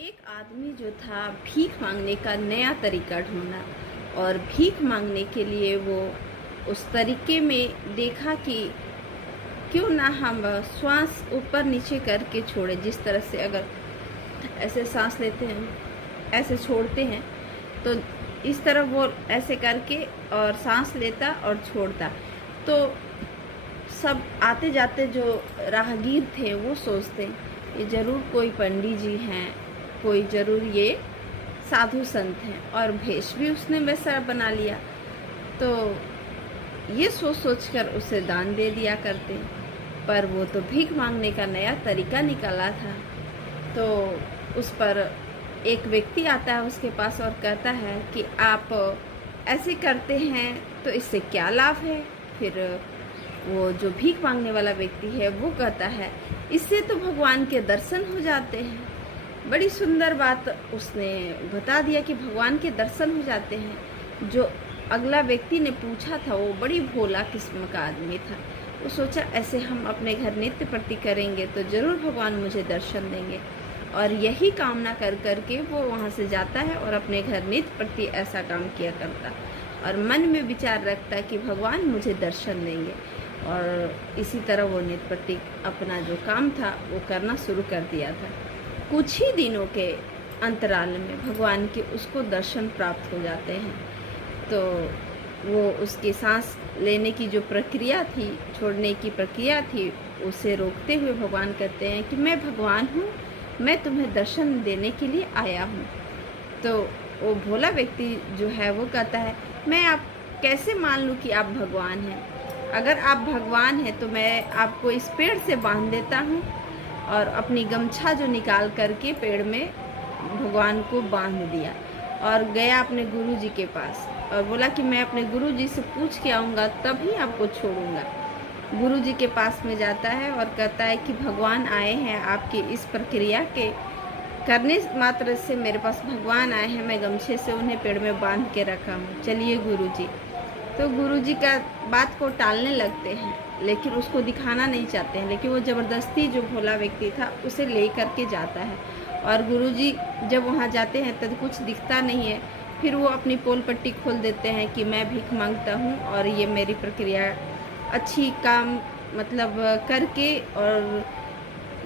एक आदमी जो था भीख मांगने का नया तरीका ढूंढा और भीख मांगने के लिए वो उस तरीके में देखा कि क्यों ना हम श्वास ऊपर नीचे करके छोड़े। जिस तरह से अगर ऐसे सांस लेते हैं, ऐसे छोड़ते हैं, तो इस तरह वो ऐसे करके और सांस लेता और छोड़ता। तो सब आते जाते जो राहगीर थे वो सोचते ये ज़रूर कोई पंडित जी हैं, कोई ज़रूर ये साधु संत हैं, और भेष भी उसने वैसा बना लिया। तो ये सोच सोच कर उसे दान दे दिया करते। पर वो तो भीख मांगने का नया तरीका निकाला था। तो उस पर एक व्यक्ति आता है उसके पास और कहता है कि आप ऐसे करते हैं तो इससे क्या लाभ है। फिर वो जो भीख मांगने वाला व्यक्ति है वो कहता है इससे तो भगवान के दर्शन हो जाते हैं। बड़ी सुंदर बात उसने बता दिया कि भगवान के दर्शन हो जाते हैं। जो अगला व्यक्ति ने पूछा था वो बड़ी भोला किस्म का आदमी था। वो सोचा ऐसे हम अपने घर नित्य प्रति करेंगे तो ज़रूर भगवान मुझे दर्शन देंगे, और यही कामना कर कर के वो वहाँ से जाता है और अपने घर नित्य प्रति ऐसा काम किया करता और मन में विचार रखता कि भगवान मुझे दर्शन देंगे। और इसी तरह वो नित्य प्रति अपना जो काम था वो करना शुरू कर दिया था। कुछ ही दिनों के अंतराल में भगवान के उसको दर्शन प्राप्त हो जाते हैं। तो वो उसकी सांस लेने की जो प्रक्रिया थी, छोड़ने की प्रक्रिया थी, उसे रोकते हुए भगवान कहते हैं कि मैं भगवान हूँ, मैं तुम्हें दर्शन देने के लिए आया हूँ। तो वो भोला व्यक्ति जो है वो कहता है मैं आप कैसे मान लूँ कि आप भगवान हैं। अगर आप भगवान हैं तो मैं आपको इस पेड़ से बांध देता हूँ। और अपनी गमछा जो निकाल करके पेड़ में भगवान को बांध दिया और गया अपने गुरुजी के पास और बोला कि मैं अपने गुरुजी से पूछ के आऊँगा तभी आपको छोड़ूंगा। गुरुजी के पास में जाता है और कहता है कि भगवान आए हैं, आपकी इस प्रक्रिया के करने मात्र से मेरे पास भगवान आए हैं, मैं गमछे से उन्हें पेड़ में बांध के रखा हूँ, चलिए गुरुजी। तो गुरुजी का बात को टालने लगते हैं, लेकिन उसको दिखाना नहीं चाहते हैं। लेकिन वो ज़बरदस्ती जो भोला व्यक्ति था उसे ले करके जाता है। और गुरुजी जब वहाँ जाते हैं तब कुछ दिखता नहीं है। फिर वो अपनी पोल पट्टी खोल देते हैं कि मैं भीख मांगता हूँ और ये मेरी प्रक्रिया अच्छी काम मतलब करके और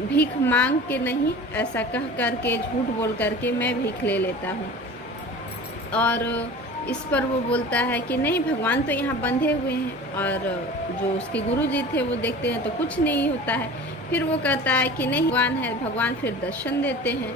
भीख मांग के नहीं, ऐसा कह करके झूठ बोल करके मैं भीख ले लेता हूँ। और इस पर वो बोलता है कि नहीं, भगवान तो यहाँ बंधे हुए हैं। और जो उसके गुरुजी थे वो देखते हैं तो कुछ नहीं होता है। फिर वो कहता है कि नहीं, भगवान है, भगवान फिर दर्शन देते हैं।